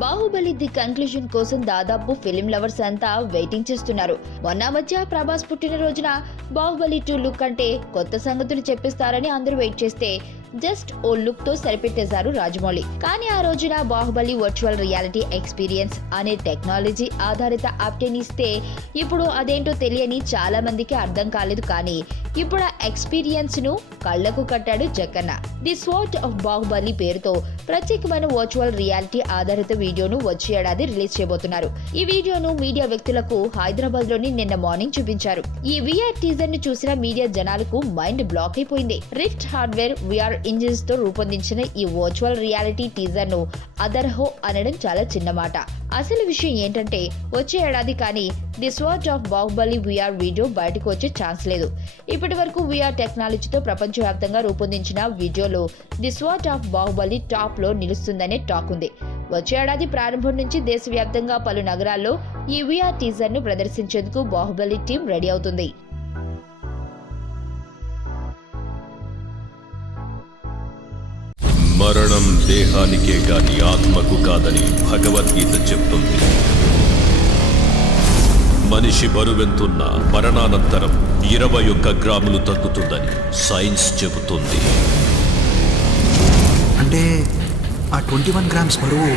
Baahubali the conclusion కోసం దాదాపు film lovers అంతా వెయిటింగ్ చేస్తున్నారు. మొన్న మధ్య ప్రభాస్ పుట్టినరోజున బాహుబలి 2 లుక్ అంటే కొత్త సంగతులు చెప్పిస్తారని అందరూ వెయిట్ చేస్తే జస్ట్ ఓ లుక్ తో సరిపెట్టేశారు రాజమౌళి. కానీ ఆ రోజున బాహుబలి వర్చువల్ రియాలిటీ ఎక్స్పీరియన్స్ అనే టెక్నాలజీ ఆధారిత అప్డేట్ ఇస్తే ఇప్పుడు అదేంటో తెలియని చాలా మందికి అర్థం కాలేదు. కానీ ఇప్పుడు ఆ ఎక్స్పీరియన్స్ ను కళ్లకు కట్టాడు Jakkanna. The sword of Baahubali పేరుతో ప్రత్యేకమైన వర్చువల్ రియాలిటీ ఆధారిత వీడియోను వచ్చే ఏడాది రిలీజ్ చేయబోతున్నారు. ఈ వీడియోను మీడియా వ్యక్తులకు హైదరాబాద్ లోని నిన్న మార్నింగ్ చూపించారు. ఈ విఆర్ టీజర్ ను చూసిన మీడియా జనాలకు మైండ్ బ్లాక్ అయిపోయింది. రిఫ్ట్ హార్డ్వేర్ విఆర్ ఇంజిన్స్ తో రూపొందించిన ఈ వర్చువల్ రియాలిటీ టీజర్ ను అదర్హో అనడం చాలా చిన్న మాట. అసలు విషయం ఏంటంటే వచ్చే ఏడాది కానీ the sword of Baahubali VR video బయటకు వచ్చే ఛాన్స్ లేదు. ఇప్పటి వరకు విఆర్ టెక్నాలజీతో ప్రపంచవ్యాప్తంగా రూపొందించిన వీడియోలో the sword of Baahubali top లో నిలుస్తుందనే టాక్ ఉంది. వచ్చే ఏడాది ప్రారంభం నుంచి దేశవ్యాప్తంగా పలు నగరాల్లో ఈ విఆర్ టీజర్ ను ప్రదర్శించేందుకు బాహుబలి టీం రెడీ అవుతుంది. మరణం దేహానికే గాని ఆత్మకు కాదని భగవద్గీత చెప్తుంది. మనిషి బరువెంతున్న మరణానంతరం 21 గ్రాములు తగ్గుతుందని సైన్స్ చెబుతుంది. అంటే ఆ 21 గ్రామ్స్ బరువు